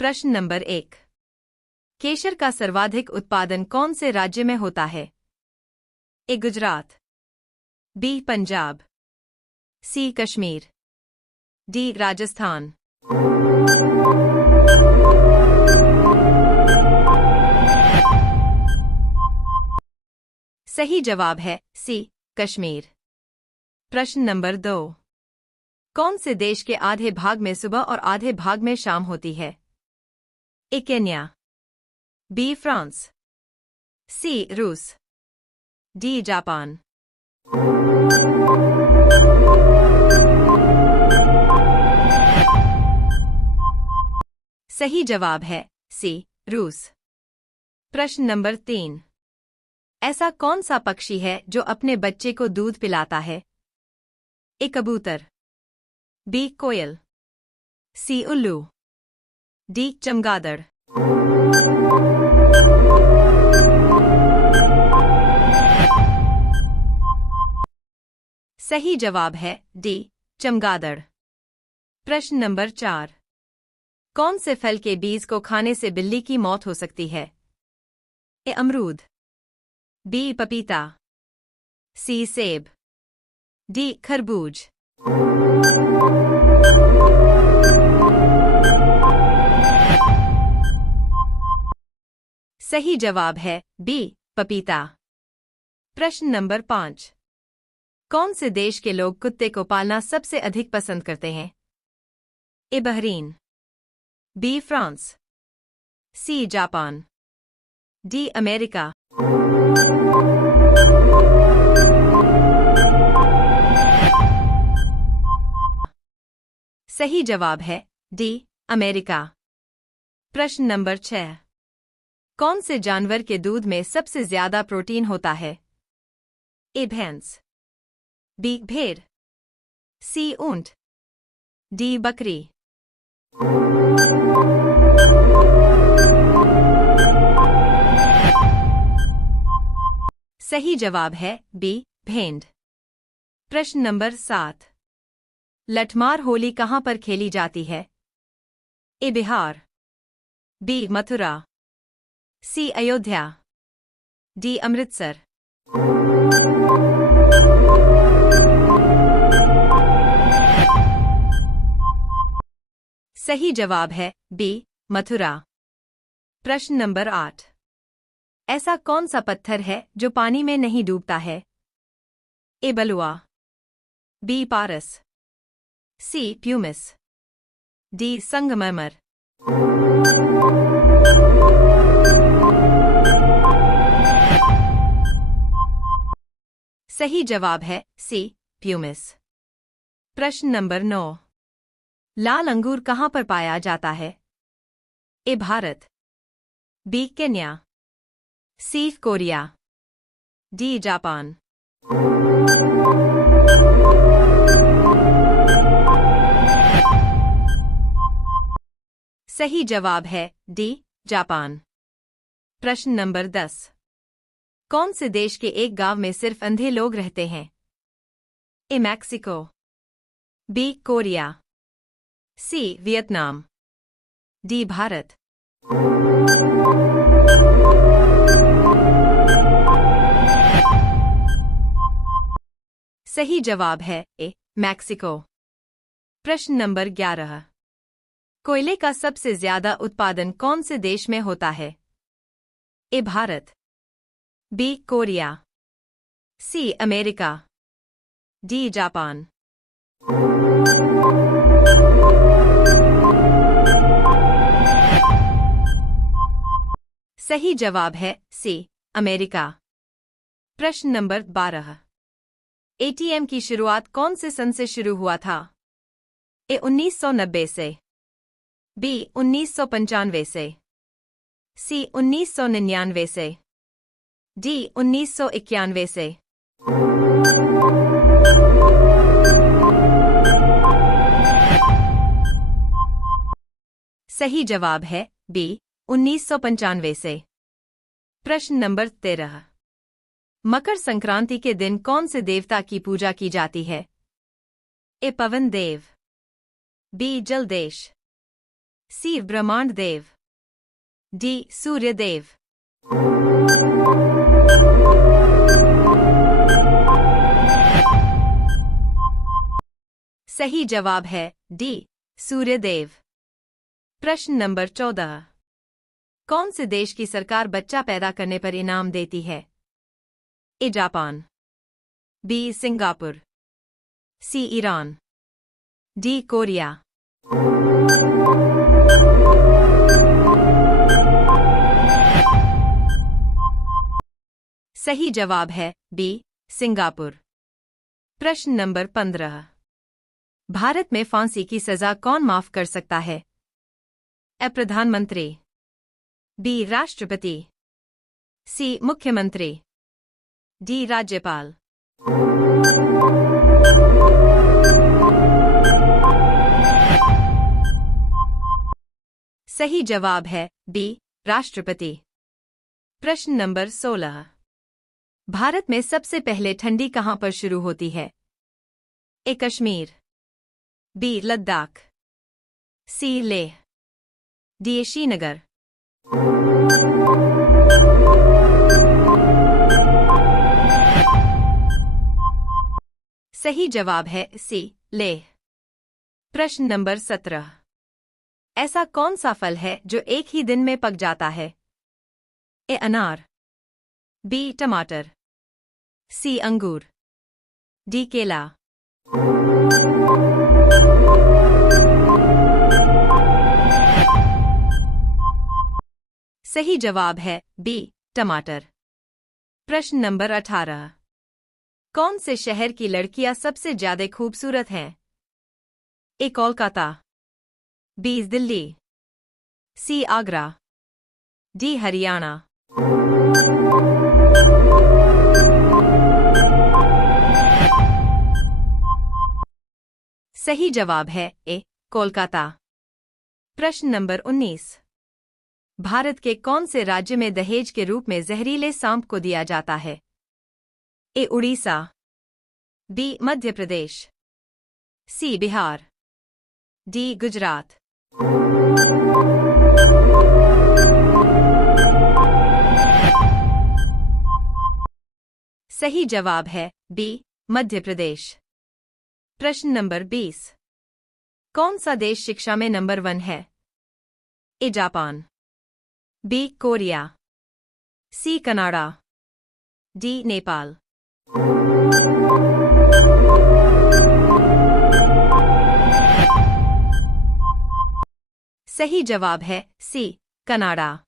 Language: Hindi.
प्रश्न नंबर 1। केशर का सर्वाधिक उत्पादन कौन से राज्य में होता है? ए गुजरात, बी पंजाब, सी कश्मीर, डी राजस्थान। सही जवाब है सी कश्मीर। प्रश्न नंबर 2। कौन से देश के आधे भाग में सुबह और आधे भाग में शाम होती है? ए केन्या, बी फ्रांस, सी रूस, डी जापान। सही जवाब है सी रूस। प्रश्न नंबर 3। ऐसा कौन सा पक्षी है जो अपने बच्चे को दूध पिलाता है? ए कबूतर, बी कोयल, सी उल्लू, डी चमगादड़। सही जवाब है डी चमगादड़। प्रश्न नंबर 4। कौन से फल के बीज को खाने से बिल्ली की मौत हो सकती है? ए अमरूद, बी पपीता, सी सेब, डी खरबूज। सही जवाब है बी पपीता। प्रश्न नंबर 5। कौन से देश के लोग कुत्ते को पालना सबसे अधिक पसंद करते हैं? A Bahrain, B France, C Japan, D America. सही जवाब है डी अमेरिका। प्रश्न नंबर 6। कौन से जानवर के दूध में सबसे ज्यादा प्रोटीन होता है? ए भैंस, बी भेड़, सी ऊंट, डी बकरी। सही जवाब है बी भेड़। प्रश्न नंबर 7। लठमार होली कहां पर खेली जाती है? ए बिहार, बी मथुरा, सी अयोध्या, डी अमृतसर। सही जवाब है बी मथुरा। प्रश्न नंबर 8। ऐसा कौन सा पत्थर है जो पानी में नहीं डूबता है? ए बलुआ, बी पारस, सी प्यूमिस, डी संगमरमर। सही जवाब है सी प्यूमिस। प्रश्न नंबर 9। लाल अंगूर कहां पर पाया जाता है? A Bharat, B Kenya, C Korea, D Japan. सही जवाब है डी जापान। प्रश्न नंबर 10। कौन से देश के एक गांव में सिर्फ अंधे लोग रहते हैं? A Mexico, B Korea, C Vietnam, D Bharat. सही जवाब है ए मैक्सिको। प्रश्न नंबर 11। कोयले का सबसे ज्यादा उत्पादन कौन से देश में होता है? A Bharat, B Korea, C America, D Japan. सही जवाब है सी अमेरिका। प्रश्न नंबर 12। एटीएम की शुरुआत कौन से सन से शुरू हुआ था? ए 1990 से, बी 1995 से, सी 1999 से, डी 1991 से। सही जवाब है बी 1995 से। प्रश्न नंबर 13। मकर संक्रांति के दिन कौन से देवता की पूजा की जाती है? ए पवन देव, बी जलदेश, सी ब्रह्मांड देव, डी सूर्य देव। सही जवाब है डी सूर्यदेव। प्रश्न नंबर 14। कौन से देश की सरकार बच्चा पैदा करने पर इनाम देती है? A Japan, B Singapore, C Iran, D Korea. सही जवाब है बी सिंगापुर। प्रश्न नंबर 15। भारत में फांसी की सजा कौन माफ कर सकता है? ए प्रधानमंत्री, बी राष्ट्रपति, सी मुख्यमंत्री, डी राज्यपाल। सही जवाब है बी राष्ट्रपति। प्रश्न नंबर 16। भारत में सबसे पहले ठंडी कहां पर शुरू होती है? ए कश्मीर, बी लद्दाख, सी लेह, डी श्रीनगर। सही जवाब है सी लेह। प्रश्न नंबर 17। ऐसा कौन सा फल है जो एक ही दिन में पक जाता है? ए अनार, बी टमाटर, सी अंगूर, डी केला। सही जवाब है बी टमाटर। प्रश्न नंबर 18। कौन से शहर की लड़कियां सबसे ज्यादा खूबसूरत हैं? ए कोलकाता, बी दिल्ली, सी आगरा, डी हरियाणा। सही जवाब है ए कोलकाता। प्रश्न नंबर 19। भारत के कौन से राज्य में दहेज के रूप में जहरीले सांप को दिया जाता है? ए उड़ीसा, बी मध्य प्रदेश, सी बिहार, डी गुजरात। सही जवाब है बी मध्य प्रदेश। प्रश्न नंबर 20। कौन सा देश शिक्षा में नंबर 1 है? A Japan, B Korea, C Canada, D Nepal. सही जवाब है सी कनाडा।